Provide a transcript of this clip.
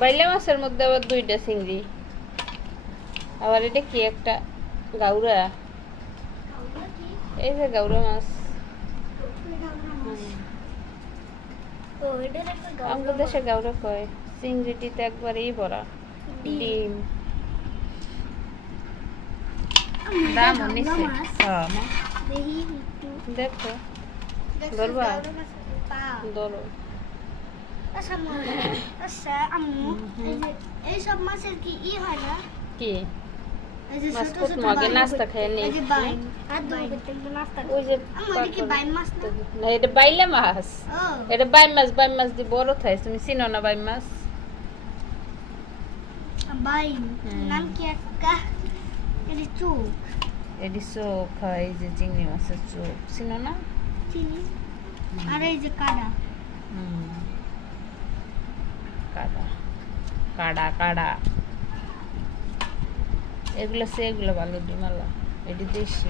বাইলা মাছের মধ্যে আবার দুইটা চিংড়ি, আবার এটা কি একটা গাউরা, এই যে গাউরা মাছ। আমাদের দেশে গাউরা কয়, চিংড়িটিতে একবারেই ভরা ডিম। দাম নিচে হ্যাঁ দেখো ধরবা ধরো। আচ্ছা আম্মু এই সব মাছের কি হয় না কি এই যে মাছ ছোট কুট ছোট মগে নাস্তা খেয়ে নি, এই যে বাইন হাত ধরে করতে নাস্তা ওই যে আম্মু এটা কি বাইন মাছ না না এটা বাইলা মাছ, ও এটা বাইম মাছ দিয়ে বড় থাকে, তুমি চিনো না বাইম মাছ? বাইন নাম কি একটা এটা চোখ এটি চোখ হয়, এই যে চিংড়ি মাছের চোখ চিনো না? চিনি আর এই যে কাটা কাটা কাড়া কাড়া এগুলো সে এগুলো ভালো ডিমালা, এটি দেশি।